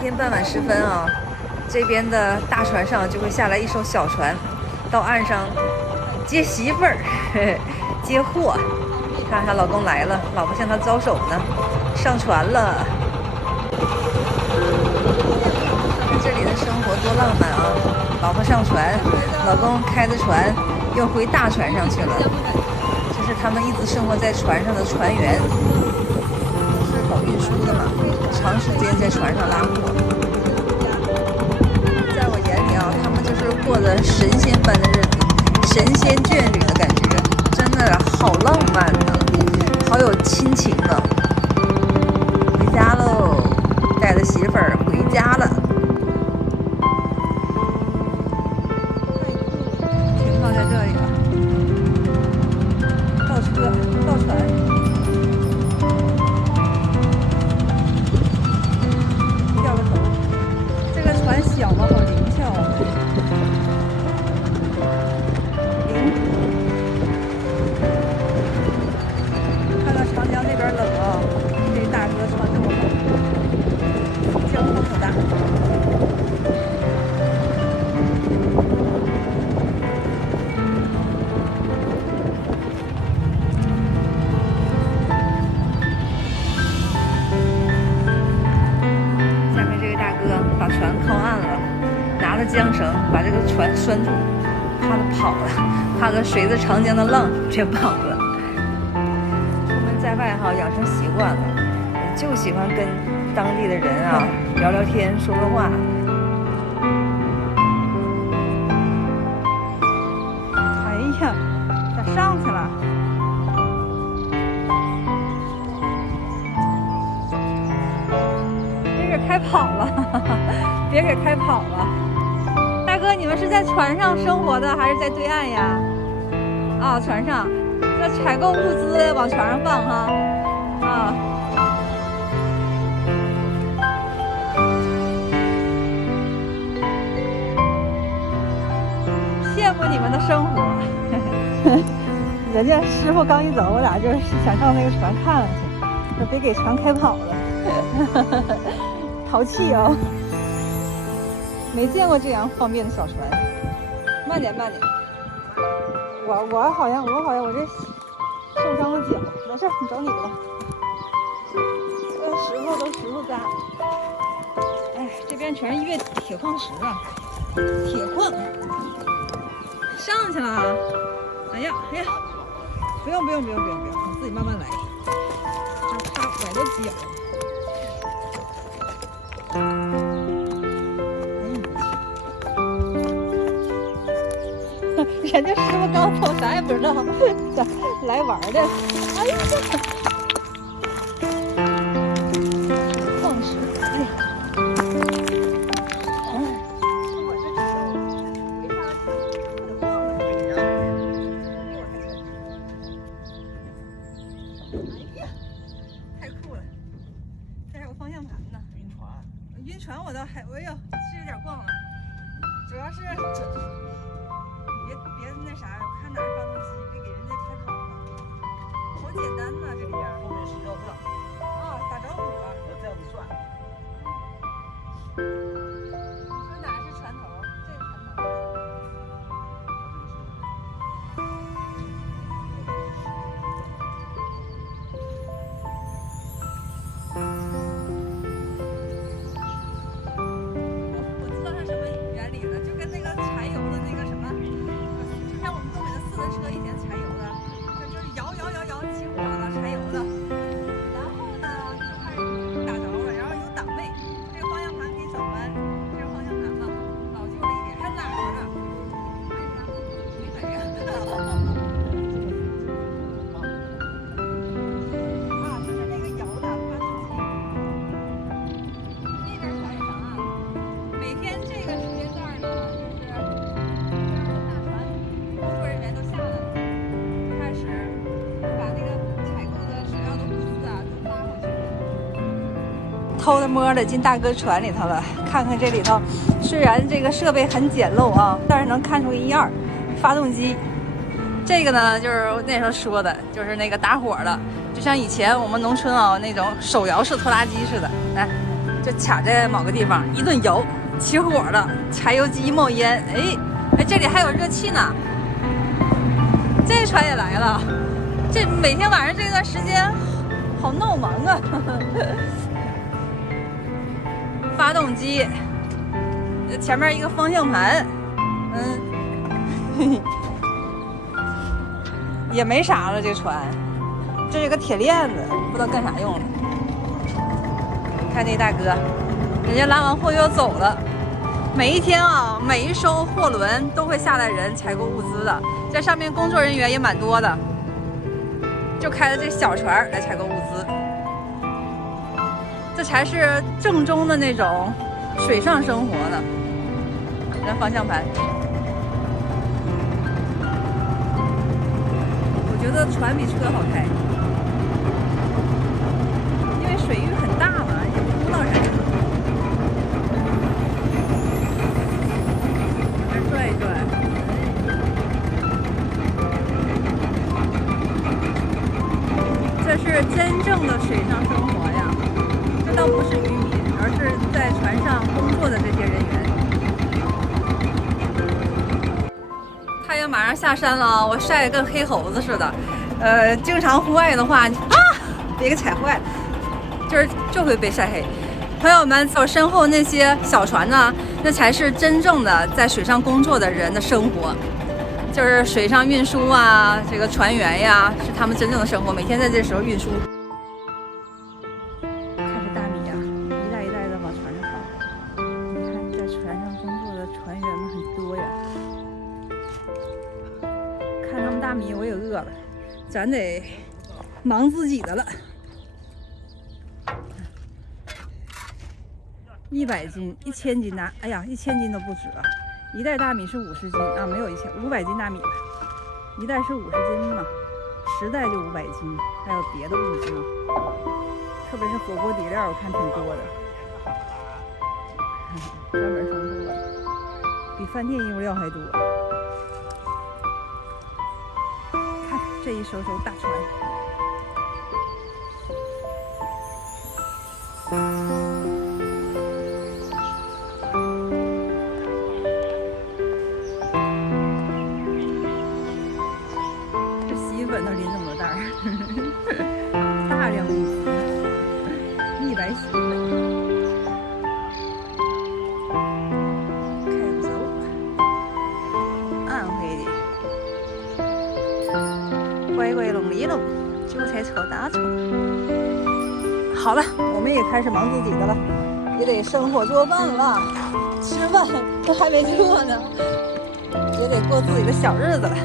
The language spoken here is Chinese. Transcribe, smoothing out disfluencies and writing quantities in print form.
天傍晚时分啊，这边的大船上就会下来一艘小船，到岸上接媳妇儿、接货。看她老公来了，老婆向他招手呢，上船了。这里的生活多浪漫啊！老婆上船，老公开着船又回大船上去了。这是他们一直生活在船上的船员，都是搞运输的嘛，长时间在船上拉货。在我眼里啊，他们就是过着神仙般的日子，神仙眷侣的感觉，真的好浪漫呢，好有亲情呢。回家喽，带着媳妇儿回家了。停靠在这里了，倒车，倒船。掉个头，这个船小吗？好灵巧啊！看到长江那边冷啊，这大哥穿这么厚，江风可大。下面这位大哥把船靠岸了，拿着缰绳把这个船拴住，怕他跑了，怕他随着长江的浪别跑了。出门在外哈，养成习惯了，就喜欢跟当地的人啊聊聊天，说说话。哎呀，咋上去了？别给开跑了，别给开跑了！大哥，你们是在船上生活的，还是在对岸呀？啊，船上，这采购物资往船上放哈。啊。羡慕你们的生活。人家师傅刚一走，我俩就是想上那个船看看去，别给船开跑了。淘气啊！没见过这样方便的小船。慢点，慢点。我好像我这受伤了脚，没事，你找你的吧。石头都石头渣。哎，这边全是铁矿石啊，铁矿。上去了。哎呀，不用，我自己慢慢来。怕崴到脚。人家师傅刚走，啥也不知道，咋来玩的？哎呀，矿石，哎呀，太酷了！这还有方向盘呢。晕船我倒还，哎呦，是有点逛了，主要是别那啥，我看哪是发动机，别给人家开跑了。好简单呐，这里边。后面是要这样。啊，打着火。要这样子转。你说哪是船头？这个船头。我知道它什么原理了，就跟那个柴油的那个什么，就像我们东北的四轮车以前柴油的，就是摇起火了，柴油的。然后呢，就开始打着了，然后有档位，这个方向盘可以转弯，这是方向盘嘛，老旧了一点，还哪儿呢？没没啊。啊，就是那个摇的发动机。那边船也上岸了。每天这个时间段呢，就是这边的大船，工作人员都下来了，开始把那个采购的首要的物资啊都拉回去。偷着摸的进大哥船里头了，看看这里头，虽然这个设备很简陋啊，但是能看出一二。发动机，这个呢就是那时候说的，就是那个打火的，就像以前我们农村啊那种手摇式拖拉机似的，来。就卡在某个地方，一顿摇，起火了，柴油机冒烟，哎，这里还有热气呢。这船也来了，这每天晚上这段时间好闹忙啊。发动机，前面一个方向盘，也没啥了。这船，这是个铁链子，不知道干啥用的。看那大哥，人家拉完货又走了。每一天啊，每一艘货轮都会下来人采购物资的，在上面工作人员也蛮多的，就开着这小船来采购物资。这才是正宗的那种水上生活呢。看方向盘，我觉得船比车好开，因为水域很大嘛，也不知道啥。往这转一转，这是真正的水上生活呀。这倒不是渔民，而是在船上工作的这些人员。太阳马上下山了，我晒得跟黑猴子似的。经常户外的话，别给踩坏了，就会被晒黑。朋友们，在我身后那些小船呢，那才是真正的在水上工作的人的生活，就是水上运输啊，这个船员呀，是他们真正的生活，每天在这时候运输。大米我也饿了，咱得忙自己的了。100斤、1000斤的，哎呀，1000斤都不止了。一袋大米是50斤啊，没有500斤大米吧？一袋是50斤嘛，10袋就500斤，还有别的物资，特别是火锅底料，我看挺多的，专门生多的，比饭店用料还多。这一艘大船，这洗衣粉都拎这么多袋儿，大量物资，100洗衣粉。开走，安徽的。乖乖龙里龙，韭菜炒大葱。好了，我们也开始忙自己的了，也得生火做饭了，吃饭都还没热呢，也得过自己的小日子了。